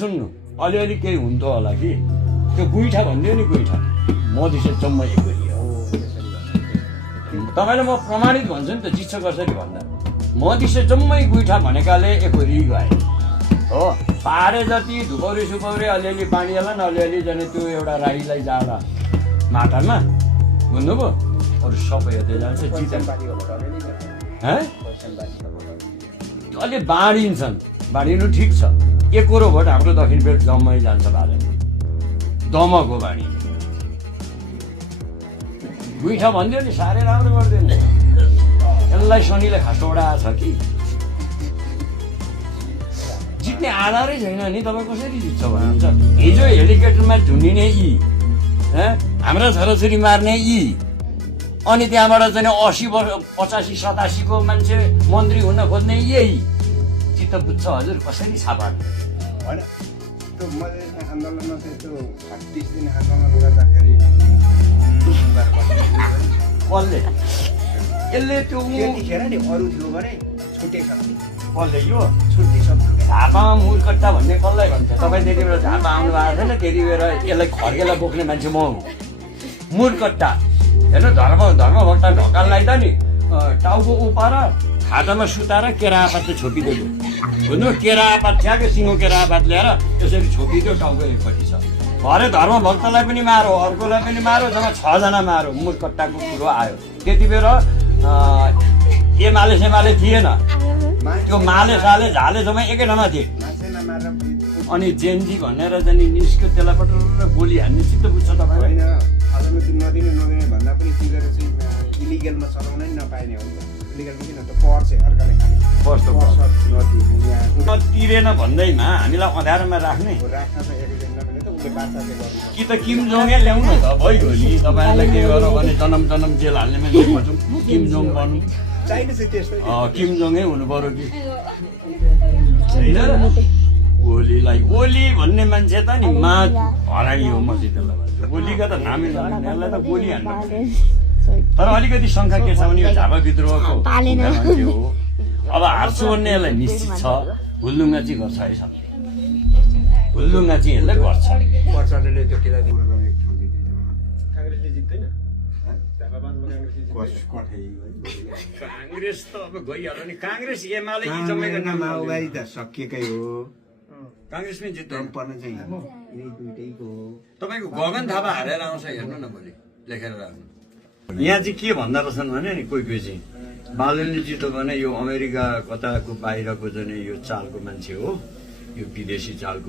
सुन्नु अलिअलि केही हुन्थ्यो होला कि त्यो गुइठा भनिदियो नि गुइठा मधेसी जम्मै एकोरी हो तपाईँलाई म प्रमाणित भन्छु नि त जित्छ कसरी भन्दा मधेसी जम्मै गुइठा भनेकाले एकोरी गए हो पाहाडे जति धुपौरी सुपौरी अलिअलि पानी होला नि अलिअलि जाने त्यो एउटा राईलाई जाला माटामा बुझ्नुभयो अरू सबै यतै जान्छ जित्छ अलि बाँडिन्छन् बाँडिनु ठिक छ एकोरो भोट हाम्रो दक्षिण बेल्ट जम्मै जान्छ भाजपा दमक हो बाँडी गुइठा भनिदियो नि साह्रै राम्रो गरिदियो नि यसलाई शनिले खास उडाएको छ कि जित्ने आधारै छैन नि तपाईँ कसरी जित्छ भन्नुहुन्छ हिजो हेलिकप्टरमा झुन्डिने यी हाम्रा छोराछोरी मार्ने यी अनि त्यहाँबाट चाहिँ 80 वर्ष 85 87 को मान्छे मन्त्री हुन खोज्ने यही चित्त बुझ्छ हजुर कसरी छापा होइन त्यो मधेसमा आन्दोलनमा चाहिँ त्यो 30 दिन आन्दोलन गर्दाखेरि कसले यसले त्यो त्यतिखेर नि अरू थियो भने छुटेछ कसले यो छुट्टी सक्छ झापामा मुरकट्टा भन्ने कसलाई भन्छ तपाईँ त्यति बेला झापा आउनु भएको छैन त्यति बेला यसलाई खड्केलाई बोक्ने मान्छे म हुँ मुरकट्टा हेर्नु धर्मभक्ता ढकाललाई त नि टाउको उपाएर खाटामा सुताएर केरापात चाहिँ छोपिदियो बुझ्नु केरापात ठ्याक्कै सिङ्गो केरापात ल्याएर त्यसरी छोपिदियो टाउको एकपट्टि छ भरे धर्मभक्तलाई पनि मारो अर्कोलाई पनि मारो जम्मा 6 जना मारो मुरकट्टाको कुरो आयो त्यति बेला एमाले सेमाले थिएन त्यो माले साले झाले जम्मै एकै ठाउँमा थिए अनि जेनजी भनेर चाहिँ निस्क्यो त्यसलाई पटक्क गोली हान्ने चित्त बुझ्छ तपाईँ नदिने भन्दा पनि तिरेर चाहिँ इलिगलमा चलाउनै नपाइने हो इलिगल किन त पर्छ अर्काले खाने तिरेन भन्दैमा हामीलाई अँध्यारोमा राख्ने राख्न त एकजना पनि त उसले बाचा चाहिँ गर्नु कि त किम जोङै ल्याउनु त भइगयो नि तपाईँहरूलाई के गर्यो भने जन्म जेल हाल्ने मान्छे खोजौँ किम जोङ बन्नु चाहिने चाहिँ त्यस्तै किम जोङै हुनु पर्यो कि होइन ओलीलाई ओली भन्ने मान्छे त नि मा हराइयो मसित ओलीका त नामै यसलाई त गोली हान्नु तर अलिकति शङ्का के छ भने यो झापा विद्रोहको मान्छे हो अब हार्छु भन्ने यसलाई निश्चित छ हुल्लुङ्गा चाहिँ गर्छ है सब हुल्लुङ्गा चाहिँ यसलाई गर्छ पर्सले त्यो किरा दिनु काङ्ग्रेसले जित्दैन काङ्ग्रेस त अब गइहाल्यो नि काङ्ग्रेस एमाले माओवादी त सकिएकै हो काङ्ग्रेसमै जित्दैन पर्ने चाहिँ यिनै दुइटैको हो तपाईँको गगन थापा हारेर आउँछ हेर्नु न भोलि लेखेर राख्नु यहाँ चाहिँ के भन्दा रहेछन् भने नि कोही कोही चाहिँ बालनले जित्यो भने यो अमेरिका कताको बाहिरको चाहिँ यो चालको मान्छे हो यो विदेशी चालको